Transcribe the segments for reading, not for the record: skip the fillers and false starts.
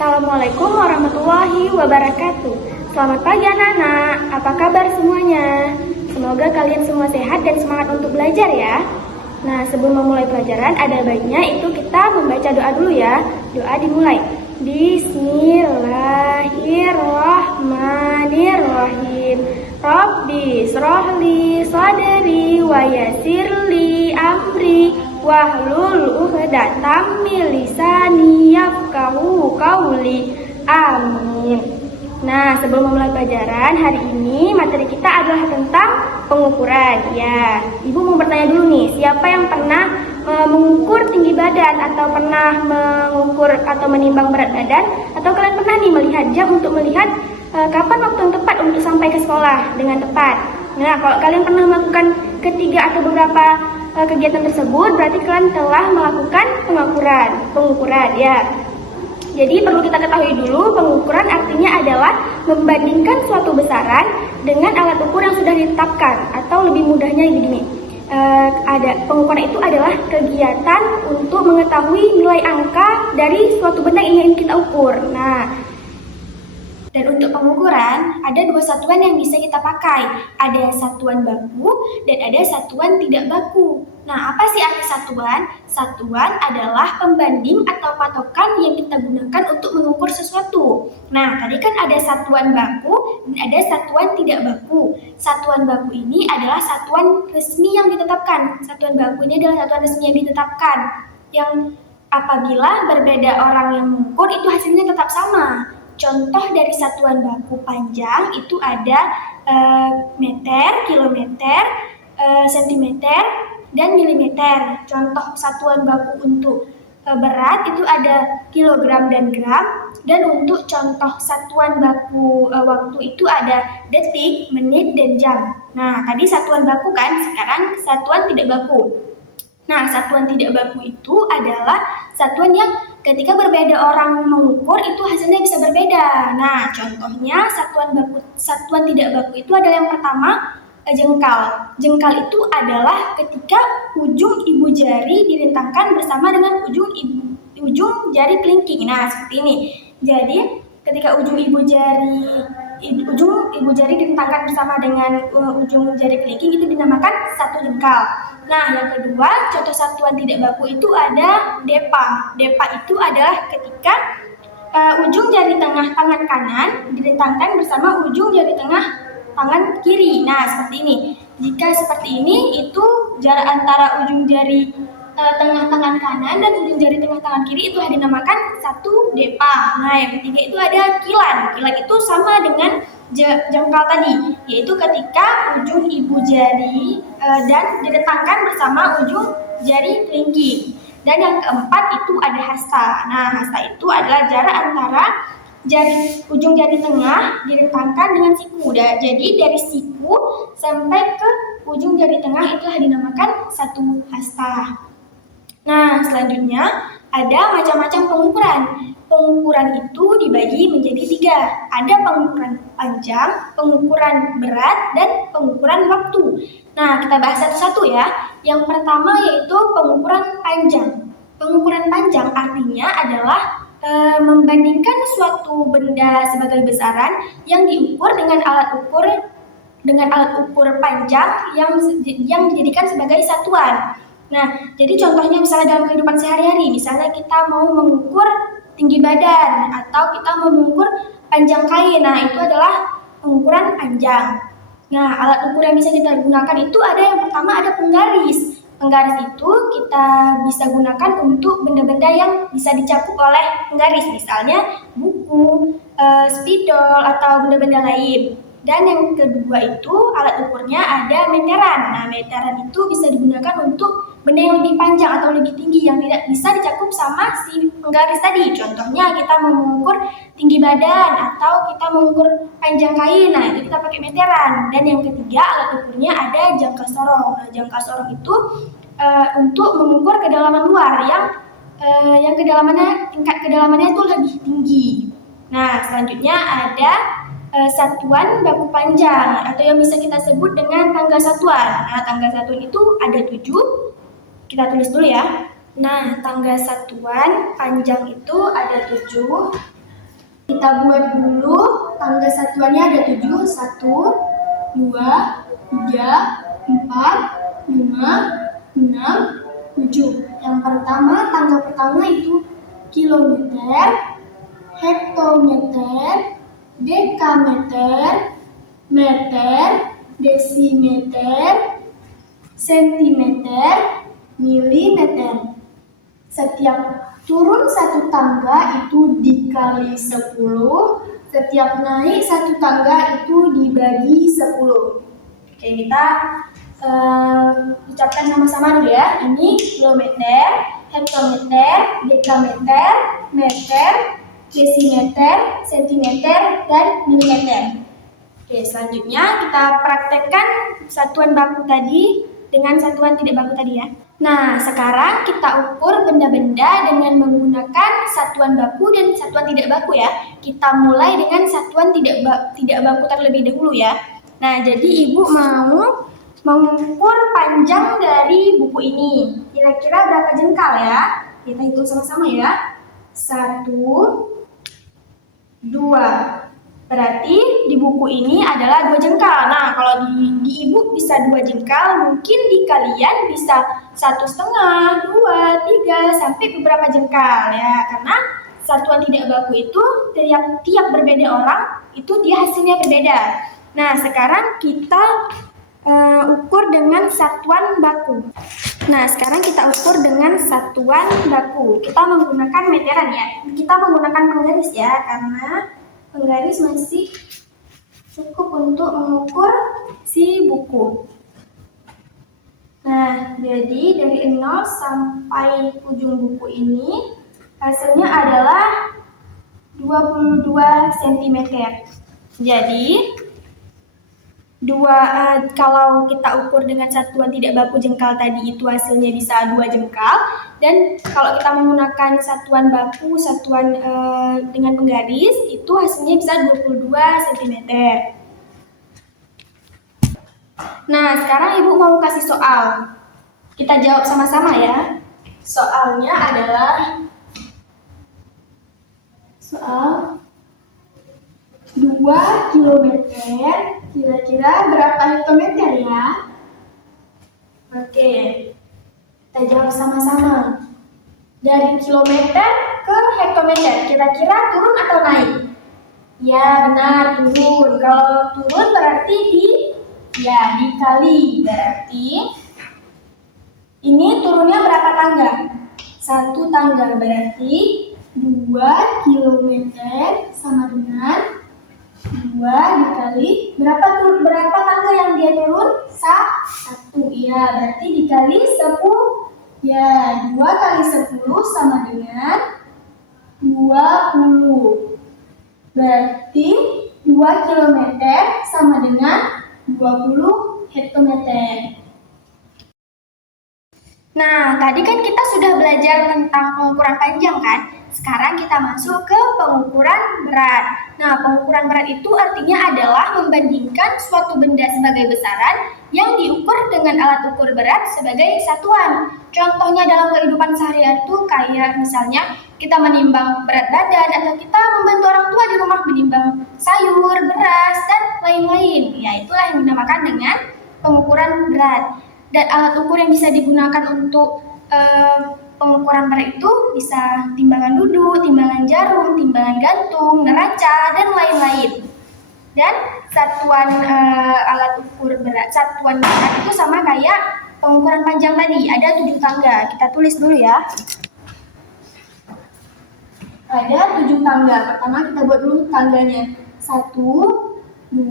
Assalamualaikum warahmatullahi wabarakatuh. Selamat pagi anak-anak, apa kabar semuanya? Semoga kalian semua sehat dan semangat untuk belajar ya. Nah, sebelum memulai pelajaran ada baiknya itu kita membaca doa dulu ya. Doa dimulai. Bismillahirrahmanirrahim. Rabbi srohli sadri wa yassirli amri wahlul uqdatam min lisani yafqahu qawli. Amin. Nah, sebelum memulai pelajaran, hari ini materi kita adalah tentang pengukuran. Ya, Ibu mau bertanya dulu nih, siapa yang pernah mengukur tinggi badan atau pernah mengukur atau menimbang berat badan? Atau kalian pernah nih melihat jam untuk melihat kapan waktu yang tepat untuk sampai ke sekolah dengan tepat? Nah, kalau kalian pernah melakukan ketiga atau beberapa kegiatan tersebut, berarti kalian telah melakukan pengukuran ya. Jadi perlu kita ketahui dulu, pengukuran artinya adalah membandingkan suatu besaran dengan alat ukur yang sudah ditetapkan. Atau lebih mudahnya begini, pengukuran itu adalah kegiatan untuk mengetahui nilai angka dari suatu benda yang ingin kita ukur. Nah, dan untuk pengukuran, ada dua satuan yang bisa kita pakai. Ada satuan baku dan ada satuan tidak baku. Nah, apa sih arti satuan? Satuan adalah pembanding atau patokan yang kita gunakan untuk mengukur sesuatu. Nah, tadi kan ada satuan baku dan ada satuan tidak baku. Satuan baku ini adalah satuan resmi yang ditetapkan. Satuan baku ini adalah satuan resmi yang ditetapkan. Yang apabila berbeda orang yang mengukur, itu hasilnya tetap sama. Contoh dari satuan baku panjang itu ada meter, kilometer, sentimeter, dan milimeter. Contoh satuan baku untuk berat itu ada kilogram dan gram. Dan untuk contoh satuan baku waktu itu ada detik, menit, dan jam. Nah, tadi satuan baku kan, sekarang satuan tidak baku. Nah, satuan tidak baku itu adalah satuan yang ketika berbeda orang mengukur itu hasilnya bisa berbeda. Nah, contohnya satuan tidak baku itu adalah yang pertama jengkal. Jengkal itu adalah ketika ujung ibu jari direntangkan bersama dengan ujung jari kelingking. Nah, seperti ini. Jadi, ketika ujung ibu jari direntangkan bersama dengan ujung jari kelingking itu dinamakan satu jengkal. Nah, yang kedua, contoh satuan tidak baku itu ada depa. Depa itu adalah ketika ujung jari tengah tangan kanan direntangkan bersama ujung jari tengah tangan kiri. Nah, seperti ini. Jika seperti ini, itu jarak antara ujung jari tengah tangan kanan dan ujung jari tengah tangan kiri itu dinamakan satu depa. Nah, yang ketiga itu ada kilan. Kilan itu sama dengan jengkal tadi, yaitu ketika ujung ibu jari dan direntangkan bersama ujung jari kelingking. Dan yang keempat itu ada hasta. Nah, hasta itu adalah jarak antara ujung jari tengah direntangkan dengan siku. Jadi dari siku sampai ke ujung jari tengah itu dinamakan satu hasta. Nah, selanjutnya ada macam-macam pengukuran. Pengukuran itu dibagi menjadi 3. Ada pengukuran panjang, pengukuran berat, dan pengukuran waktu. Nah, kita bahas satu-satu ya. Yang pertama yaitu pengukuran panjang. Pengukuran panjang artinya adalah membandingkan suatu benda sebagai besaran yang diukur dengan alat ukur panjang yang dijadikan sebagai satuan. Nah, jadi contohnya misalnya dalam kehidupan sehari-hari, misalnya kita mau mengukur tinggi badan atau kita mau mengukur panjang kain. Nah, itu adalah pengukuran panjang. Nah, alat ukur yang bisa kita gunakan itu ada yang pertama ada penggaris. Penggaris itu kita bisa gunakan untuk benda-benda yang bisa dicakup oleh penggaris, misalnya buku, spidol, atau benda-benda lain. Dan yang kedua itu alat ukurnya ada meteran. Nah, meteran itu bisa digunakan untuk benda yang lebih panjang atau lebih tinggi yang tidak bisa dicakup sama si penggaris tadi. Contohnya kita mengukur tinggi badan atau kita mengukur panjang kain. Nah, itu kita pakai meteran. Dan yang ketiga alat ukurnya ada jangka sorong. Nah, jangka sorong itu untuk mengukur kedalaman luar yang tingkat kedalamannya itu lebih tinggi. Nah, selanjutnya ada satuan baku panjang atau yang bisa kita sebut dengan tangga satuan. Nah, tangga satuan itu ada 7. Kita tulis dulu ya. Nah, tangga satuan panjang itu ada 7. Kita buat dulu tangga satuannya ada 7. 1, 2, 3, 4, 5, 6, 7. Yang pertama, tangga pertama itu kilometer, hektometer, dekameter, meter, desimeter, sentimeter, milimeter. Setiap turun satu tangga itu dikali 10, setiap naik satu tangga itu dibagi 10. Oke, kita ucapkan sama-sama dulu ya. Ini kilometer, hektometer, dekameter, meter, desimeter, sentimeter, dan milimeter. Oke, selanjutnya kita praktekkan satuan baku tadi dengan satuan tidak baku tadi ya. Nah, sekarang kita ukur benda-benda dengan menggunakan satuan baku dan satuan tidak baku ya. Kita mulai dengan satuan tidak baku terlebih dahulu ya. Nah, jadi Ibu mau mengukur panjang dari buku ini. Kira-kira berapa jengkal ya? Kita hitung sama-sama ya. 1, 2. Berarti di buku ini adalah 2 jengkal. Nah, kalau di Ibu bisa 2 jengkal, mungkin di kalian bisa 1,5, 2, 3, sampai beberapa jengkal ya. Karena satuan tidak baku itu tiap berbeda orang, itu dia hasilnya berbeda. Nah, sekarang kita ukur dengan satuan baku. Nah, sekarang kita ukur dengan satuan baku. Kita menggunakan meteran ya. Kita menggunakan penggaris ya, karena penggaris masih cukup untuk mengukur si buku. Nah, jadi dari 0 sampai ujung buku ini hasilnya adalah 22 cm. Jadi kalau kita ukur dengan satuan tidak baku jengkal tadi itu hasilnya bisa 2 jengkal, dan kalau kita menggunakan satuan baku, satuan dengan penggaris itu hasilnya bisa 22 cm. Nah, sekarang Ibu mau kasih soal. Kita jawab sama-sama ya. Soalnya adalah soal 2 kilometer, kira-kira berapa hektometer ya? Oke, kita jawab sama-sama. Dari kilometer ke hektometer, kira-kira turun atau naik? Ya, benar, turun. Kalau turun berarti dikali. Berarti ini turunnya berapa tangga? 1 tangga, berarti 2 kilometer sama dengan 2 dikali berapa tangga yang dia turun? 1. Ya, berarti dikali 10. Ya, 2 kali 10 sama dengan 20. Berarti 2 kilometer sama dengan 20 hektometer. Nah, tadi kan kita sudah belajar tentang pengukuran panjang kan? Sekarang kita masuk ke pengukuran berat. Nah, pengukuran berat itu artinya adalah membandingkan suatu benda sebagai besaran yang diukur dengan alat ukur berat sebagai satuan. Contohnya dalam kehidupan sehari-hari itu kayak misalnya kita menimbang berat badan, atau kita membantu orang tua di rumah menimbang sayur, beras, dan lain-lain. Ya, itulah yang dinamakan dengan pengukuran berat. Dan alat ukur yang bisa digunakan untuk pengukuran berat itu bisa timbangan duduk, timbangan jarum, timbangan gantung, neraca, dan lain-lain. Dan satuan alat ukur berat, satuan berat itu sama kayak pengukuran panjang tadi, ada 7 tangga. Kita tulis dulu ya. Ada 7 tangga. Pertama kita buat dulu tangganya. 1, 2,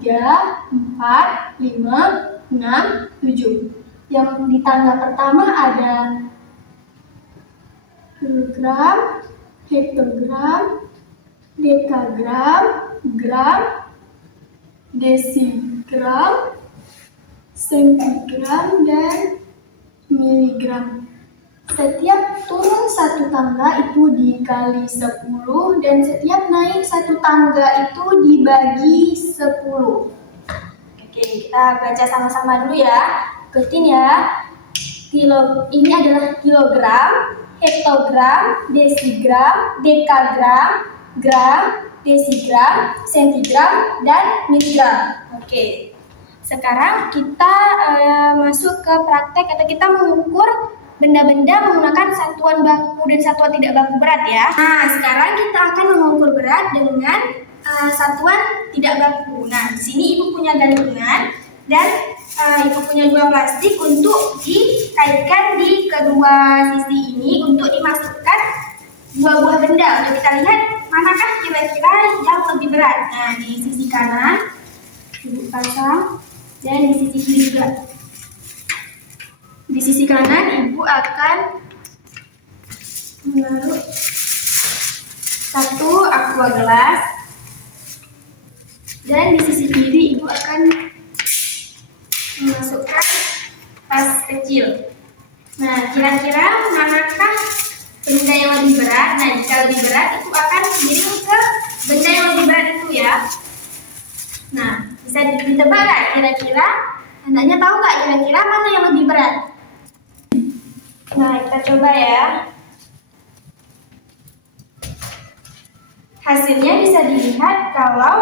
3, 4, 5, 6, 7. Yang di tangga pertama ada kilogram, hektogram, dekagram, gram, desigram, sentigram, dan miligram. Setiap turun 1 tangga itu dikali 10, dan setiap naik 1 tangga itu dibagi 10. Oke, kita baca sama-sama dulu ya. Ikutin ya. Ini adalah kilogram, hektogram, desigram, dekagram, gram, desigram, sentigram, dan miligram. Oke. Sekarang kita masuk ke praktek atau kita mengukur benda-benda menggunakan satuan baku dan satuan tidak baku berat ya. Nah, sekarang kita akan mengukur berat dengan satuan tidak baku. Nah, di sini Ibu punya gantungan dan Ibu punya dua plastik untuk dikaitkan di kedua sisi ini untuk dimasukkan buah-buah benda. Untuk kita lihat manakah kira-kira yang lebih berat. Nah, di sisi kanan Ibu pasang. Dan di sisi kiri juga. Di sisi kanan Ibu akan menaruh satu aqua gelas. Dan di sisi kiri Ibu akan memasukkan tas kecil. Nah, kira-kira manakah benda yang lebih berat? Nah, jika lebih berat itu akan kirim ke benda yang lebih berat itu ya. Nah, bisa ditebak nggak kira-kira? Anaknya tahu nggak kira-kira mana yang lebih berat? Nah, kita coba ya. Hasilnya bisa dilihat kalau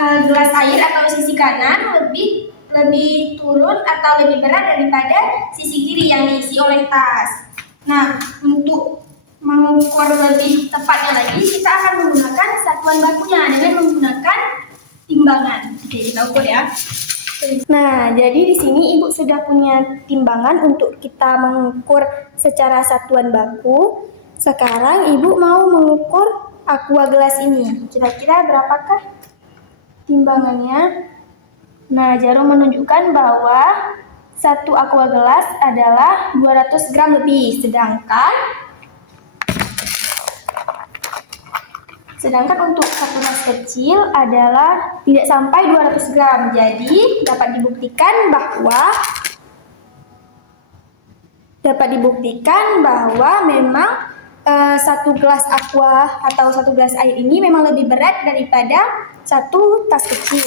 gelas air atau sisi kanan lebih turun atau lebih berat daripada sisi kiri yang diisi oleh tas. Nah, untuk mengukur lebih tepatnya lagi, kita akan menggunakan satuan bakunya dengan menggunakan timbangan. Oke, kita ukur ya. Nah, jadi di sini Ibu sudah punya timbangan untuk kita mengukur secara satuan baku. Sekarang Ibu mau mengukur aqua gelas ini. Kira-kira berapakah timbangannya? Nah, jarum menunjukkan bahwa satu aqua gelas adalah 200 gram lebih, sedangkan untuk satu tas kecil adalah tidak sampai 200 gram. Jadi dapat dibuktikan bahwa memang satu gelas aqua atau satu gelas air ini memang lebih berat daripada satu tas kecil.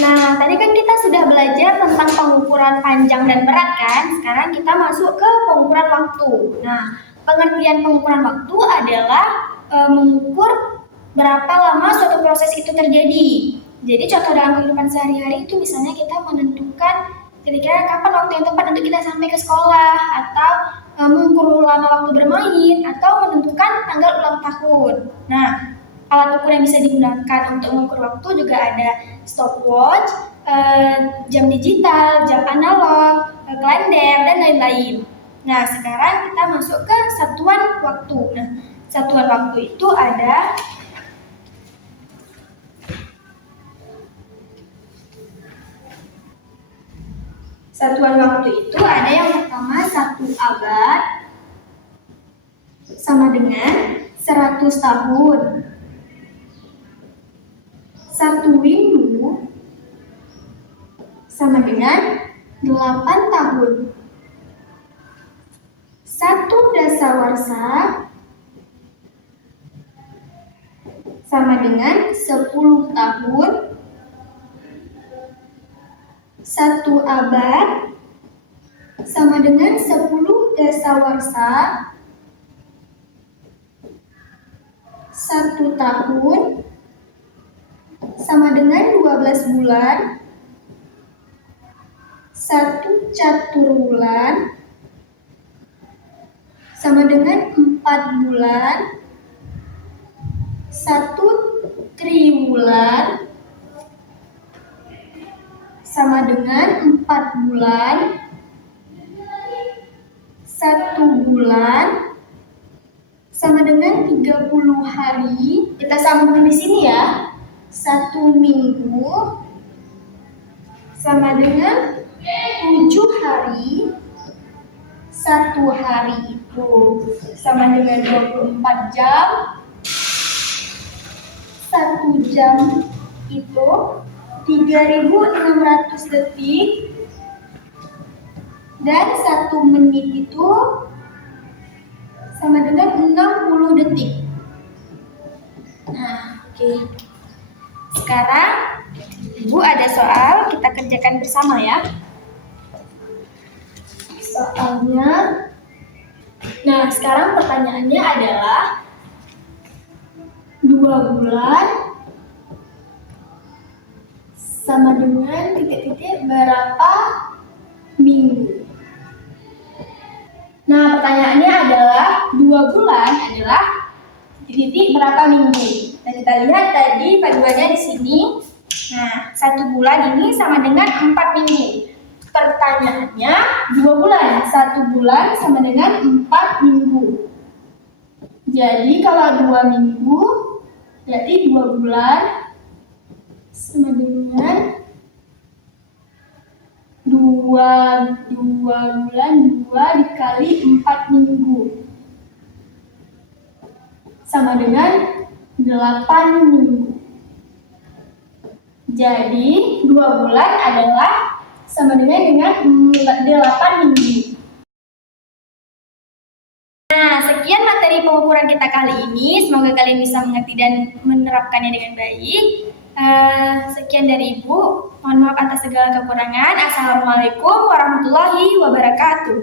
Nah, tadi kan kita sudah belajar tentang pengukuran panjang dan berat kan? Sekarang kita masuk ke pengukuran waktu. Nah, pengertian pengukuran waktu adalah mengukur berapa lama suatu proses itu terjadi. Jadi contoh dalam kehidupan sehari-hari itu misalnya kita menentukan kira-kira kapan waktu yang tepat untuk kita sampai ke sekolah, atau mengukur lama waktu bermain, atau menentukan tanggal ulang tahun. Nah, alat ukur yang bisa digunakan untuk mengukur waktu juga ada stopwatch, jam digital, jam analog, kalender, dan lain-lain. Nah, sekarang kita masuk ke satuan waktu. Nah, satuan waktu itu ada yang pertama 1 abad sama dengan 100 tahun. 1 minggu sama dengan 8 tahun. 1 dasawarsa sama dengan 10 tahun. 1 abad sama dengan 10 dasawarsa. 1 tahun sama dengan 12 bulan. 1 catur bulan sama dengan 4 bulan. 1 triwulan sama dengan 4 bulan. 1 bulan sama dengan 30 hari. Kita sambung di sini ya. 1 minggu sama dengan 7 hari. 1 hari itu sama dengan 24 jam. 1 jam itu 3.600 detik. Dan 1 menit itu sama dengan 60 detik. Nah, oke. Sekarang Ibu ada soal, kita kerjakan bersama ya. Soalnya Nah, sekarang pertanyaannya adalah 2 bulan sama dengan titik-titik berapa minggu? Nah, pertanyaannya adalah 2 bulan adalah titik-titik berapa minggu? Nah, kita lihat tadi paduannya di sini. Nah, 1 bulan ini sama dengan 4 minggu. Pertanyaannya 2 bulan. 1 bulan sama dengan 4 minggu. Jadi kalau 2 minggu, berarti 2 bulan sama dengan 2 bulan 2 dikali 4 minggu. Sama dengan 8 minggu. Jadi 2 bulan adalah sama dengan 8 minggu. Nah, sekian materi pengukuran kita kali ini. Semoga kalian bisa mengerti dan menerapkannya dengan baik. Sekian dari Ibu. Mohon maaf atas segala kekurangan. Assalamualaikum warahmatullahi wabarakatuh.